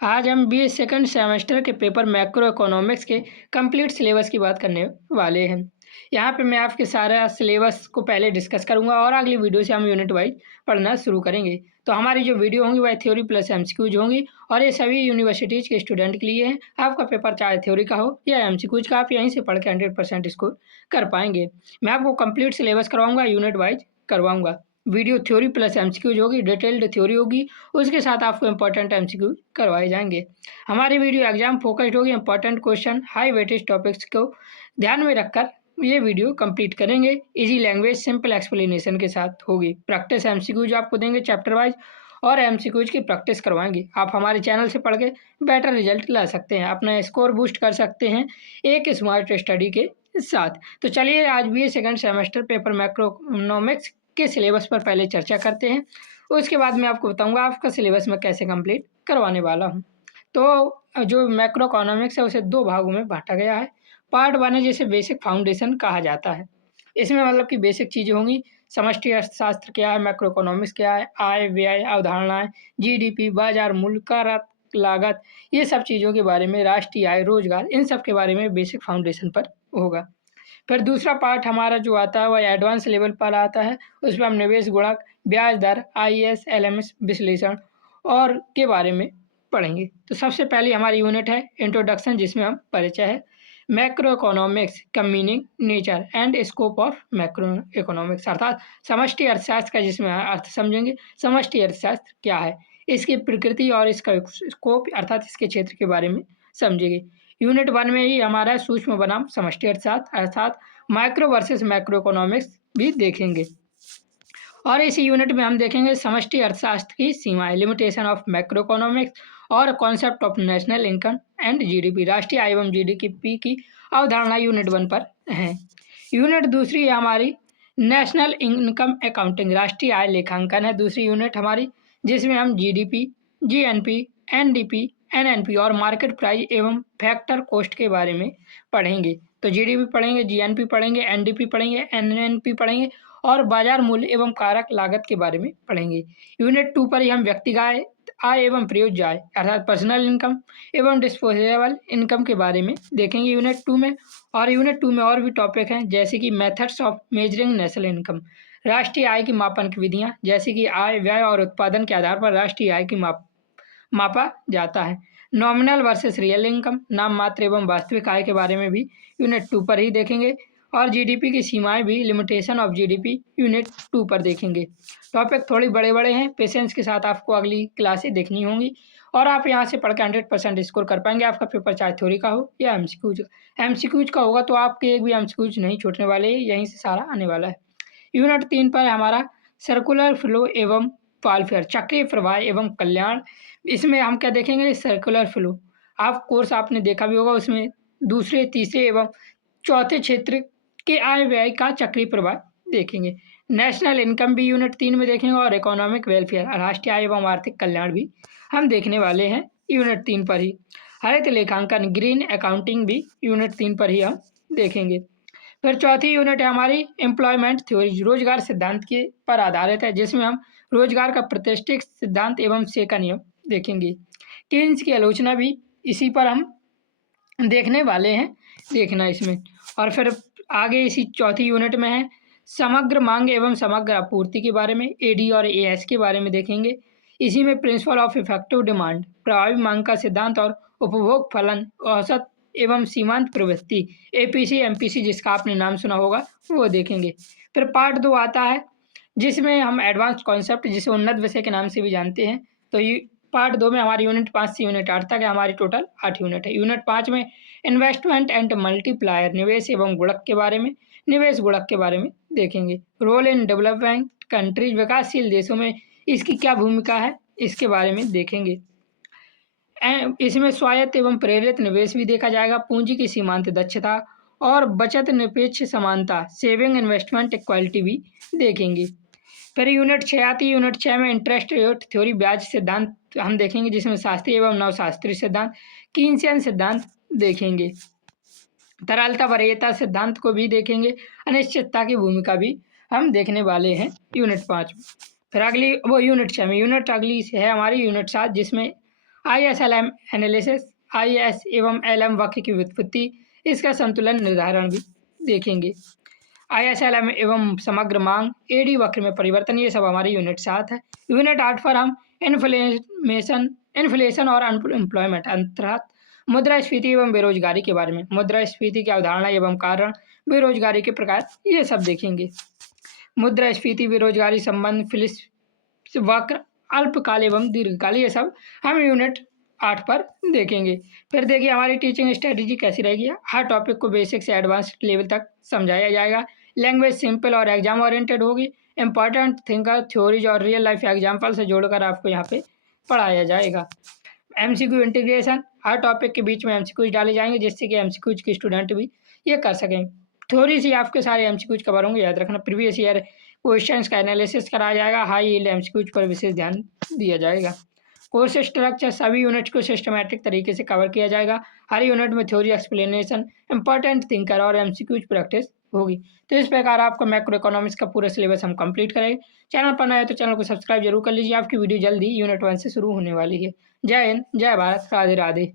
आज हम BA second semester के पेपर मैक्रो इकोनॉमिक्स के कंप्लीट सिलेबस की बात करने वाले हैं। यहाँ पे मैं आपके सारा सिलेबस को पहले डिस्कस करूँगा और अगली वीडियो से हम यूनिट वाइज पढ़ना शुरू करेंगे। तो हमारी जो वीडियो होंगी वह थ्योरी प्लस एमसीक्यूज होंगी और ये सभी यूनिवर्सिटीज़ के स्टूडेंट के लिए हैं। आपका पेपर चाहे थ्योरी का हो या एमसीक्यूज का, आप यहीं से पढ़ के 100% स्कोर कर पाएंगे। मैं आपको कंप्लीट सिलेबस करवाऊँगा, यूनिट वाइज करवाऊँगा। वीडियो थ्योरी प्लस एमसीक्यूज होगी, डिटेल्ड थ्योरी होगी, उसके साथ आपको इंपॉर्टेंट एमसीक्यू करवाए जाएंगे। हमारी वीडियो एग्जाम फोकस्ड होगी, important question, high weightage topics को ध्यान में रखकर ये वीडियो कंप्लीट करेंगे। इजी लैंग्वेज, सिंपल एक्सप्लेनेशन के साथ होगी। प्रैक्टिस एमसीक्यूज आपको देंगे चैप्टर वाइज और एमसीक्यूज की प्रैक्टिस करवाएंगे। आप हमारे चैनल से पढ़ के बेटर रिजल्ट ला सकते हैं, अपना स्कोर बूस्ट कर सकते हैं एक स्मार्ट स्टडी के साथ। तो चलिए आज भी second semester paper macro economics के सिलेबस पर पहले चर्चा करते हैं। उसके बाद मैं आपको बताऊंगा आपका सिलेबस मैं कैसे कंप्लीट करवाने वाला हूं। तो जो मैक्रो इकोनॉमिक्स है उसे दो भागों में बांटा गया है। पार्ट 1 है जिसे बेसिक फाउंडेशन कहा जाता है। इसमें मतलब कि बेसिक चीज़ें होंगी, समष्टि अर्थशास्त्र क्या है, मैक्रो इकोनॉमिक्स क्या है, आय व्यय अवधारणाएं, जीडीपी, बाजार मूल्य, कर लागत, ये सब चीज़ों के बारे में, राष्ट्रीय आय, रोजगार, इन सब के बारे में बेसिक फाउंडेशन पर होगा। फिर दूसरा पार्ट हमारा जो आता है वह एडवांस लेवल पर आता है। उसमें हम निवेश गुणक, ब्याज दर, आईएस एलएमएस विश्लेषण और के बारे में पढ़ेंगे। तो सबसे पहली हमारी यूनिट है इंट्रोडक्शन, जिसमें हम परिचय है मैक्रो इकोनॉमिक्स का meaning, nature and scope of macro economics, अर्थात समष्टि अर्थशास्त्र का, जिसमें अर्थ समझेंगे समष्टि अर्थशास्त्र क्या है, इसकी प्रकृति और इसका स्कोप अर्थात इसके क्षेत्र के बारे में समझेंगे। यूनिट 1 में ही हमारा सूक्ष्म बनाम समष्टि अर्थशास्त्र अर्थात माइक्रो वर्सेस मैक्रो इकोनॉमिक्स भी देखेंगे। और इस यूनिट में हम देखेंगे समष्टि अर्थशास्त्र की सीमाएं, लिमिटेशन ऑफ मैक्रो इकोनॉमिक्स और concept of national income and GDP, राष्ट्रीय आय एवं जीडीपी की अवधारणा यूनिट 1 पर है। यूनिट दूसरी है हमारी नेशनल इनकम अकाउंटिंग, राष्ट्रीय आय लेखांकन है दूसरी यूनिट हमारी, जिसमें हम जीडीपी, जीएनपी, एनडीपी, एनएनपी और मार्केट प्राइस एवं फैक्टर कॉस्ट के बारे में पढ़ेंगे। तो जीडीपी पढ़ेंगे, जीएनपी पढ़ेंगे, एनडीपी पढ़ेंगे, एनएनपी पढ़ेंगे और बाजार मूल्य एवं कारक लागत के बारे में पढ़ेंगे। यूनिट 2 पर ही हम व्यक्तिगत आय एवं प्रयोज्य आय अर्थात पर्सनल इनकम एवं डिस्पोजेबल इनकम के बारे में देखेंगे यूनिट 2 में। और यूनिट 2 में और भी टॉपिक हैं, जैसे कि methods of measuring national income, राष्ट्रीय आय की मापन की विधियाँ, जैसे कि आय, व्यय और उत्पादन के आधार पर राष्ट्रीय आय की मापा जाता है। नॉमिनल वर्सेस रियल इनकम, नाम मात्र एवं वास्तविक आय के बारे में भी यूनिट 2 पर ही देखेंगे। और जीडीपी की सीमाएं भी, लिमिटेशन ऑफ जीडीपी, यूनिट 2 पर देखेंगे। टॉपिक थोड़ी बड़े बड़े हैं, पेशेंस के साथ आपको अगली क्लासें देखनी होंगी और आप यहाँ से पढ़ के 100% स्कोर कर पाएंगे। आपका पेपर चाहे थ्योरी का हो या एमसीक्यूज का होगा तो आपके एक भी एमसीक्यूज नहीं छूटने वाले, यहीं से सारा आने वाला है। यूनिट 3 पर हमारा सर्कुलर फ्लो एवं वालफेयर, चक्रीय प्रवाह एवं कल्याण। इसमें हम क्या देखेंगे, सर्कुलर फ्लो, आप कोर्स आपने देखा भी होगा, उसमें दूसरे, तीसरे एवं चौथे क्षेत्र के आय व्यय का चक्रीय प्रवाह देखेंगे। नेशनल इनकम भी यूनिट 3 में देखेंगे और इकोनॉमिक वेलफेयर, राष्ट्रीय आय एवं आर्थिक कल्याण भी हम देखने वाले हैं यूनिट 3 पर ही। हरित लेखांकन, ग्रीन अकाउंटिंग भी यूनिट 3 पर ही हम देखेंगे। फिर चौथी यूनिट है हमारी एम्प्लॉयमेंट थ्योरी, रोजगार सिद्धांत के पर आधारित है, जिसमें हम रोजगार का प्रतिष्ठित सिद्धांत एवं से का नियम देखेंगे। केन्स की आलोचना भी इसी पर हम देखने वाले हैं, देखना इसमें। और फिर आगे इसी चौथी यूनिट में है समग्र मांग एवं समग्र आपूर्ति के बारे में, एडी और एएस के बारे में देखेंगे। इसी में प्रिंसिपल ऑफ इफेक्टिव डिमांड, प्रभावी मांग का सिद्धांत और उपभोग फलन, औसत एवं सीमांत प्रवृत्ति, एपीसी एमपीसी जिसका आपने नाम सुना होगा, वो देखेंगे। फिर पार्ट 2 आता है जिसमें हम एडवांस कॉन्सेप्ट, जिसे उन्नत विषय के नाम से भी जानते हैं। तो ये पार्ट 2 में हमारी यूनिट 5 से यूनिट 8 तक है, हमारी टोटल 8 यूनिट है। यूनिट 5 में इन्वेस्टमेंट एंड मल्टीप्लायर, निवेश एवं गुणक के बारे में, निवेश गुणक के बारे में देखेंगे। रोल इन डेवलपमेंट कंट्रीज, विकासशील देशों में इसकी क्या भूमिका है, इसके बारे में देखेंगे। इसमें स्वायत्त एवं प्रेरित निवेश भी देखा जाएगा, पूंजी की सीमांत दक्षता और बचत निरपेक्ष समानता, सेविंग इन्वेस्टमेंट इक्वालिटी भी देखेंगे। फिर यूनिट 6 आती है। यूनिट 6 में इंटरेस्ट रेट थ्योरी, ब्याज सिद्धांत हम देखेंगे, जिसमें शास्त्रीय एवं नवशास्त्रीय सिद्धांत, कीन्सियन सिद्धांत देखेंगे। तरलता वरीयता सिद्धांत को भी देखेंगे, अनिश्चितता की भूमिका भी हम देखने वाले हैं यूनिट 5 में। फिर अगली वो यूनिट 6 में, यूनिट अगली है हमारी यूनिट 7, जिसमें ISLM एनालिसिस, IS एवं LM वक्र की व्युत्पत्ति, इसका संतुलन निर्धारण भी देखेंगे। ISLM एवं समग्र मांग, AD वक्र में परिवर्तन, ये सब हमारे यूनिट 7 है। यूनिट 8 पर हम इन्फ्लेशन और एम्प्लॉयमेंट अर्थात मुद्रास्फीति एवं बेरोजगारी के बारे में, मुद्रास्फीति की अवधारणा एवं कारण, बेरोजगारी के प्रकार, ये सब देखेंगे। मुद्रास्फीति, बेरोजगारी संबंध, फिलिस वक्र, अल्पकाल एवं दीर्घकाल, ये सब हम यूनिट 8 पर देखेंगे। फिर देखिए हमारी टीचिंग स्ट्रेटजी कैसी रहेगी। हर टॉपिक को बेसिक से एडवांस्ड लेवल तक समझाया जाएगा। लैंग्वेज सिंपल और एग्जाम ओरिएंटेड होगी। इंपॉर्टेंट थिंकर, थ्योरीज और रियल लाइफ एग्जाम्पल से जोड़कर आपको यहाँ पे पढ़ाया जाएगा। MCQ इंटीग्रेशन, हर टॉपिक के बीच में MCQs डाले जाएंगे जिससे कि MCQs के स्टूडेंट भी ये कर सकें। थोड़ी सी आपके सारे MCQs कवर होंगे, याद रखना। प्रीवियस ईयर क्वेश्चंस का एनालिसिस कराया जाएगा। हाई यील्ड MCQs पर विशेष ध्यान दिया जाएगा। कोर्स स्ट्रक्चर, सभी यूनिट्स को सिस्टमैटिक तरीके से कवर किया जाएगा। हर यूनिट में थ्योरी, एक्सप्लेनेशन, इंपॉर्टेंट थिंकर और MCQs प्रैक्टिस होगी। तो इस प्रकार आपका मैक्रो इकोनॉमिक्स का पूरा सिलेबस हम कंप्लीट करेंगे। चैनल पर नए तो चैनल को सब्सक्राइब जरूर कर लीजिए। आपकी वीडियो जल्दी यूनिट 1 से शुरू होने वाली है। जय हिंद, जय भारत, राधे राधे।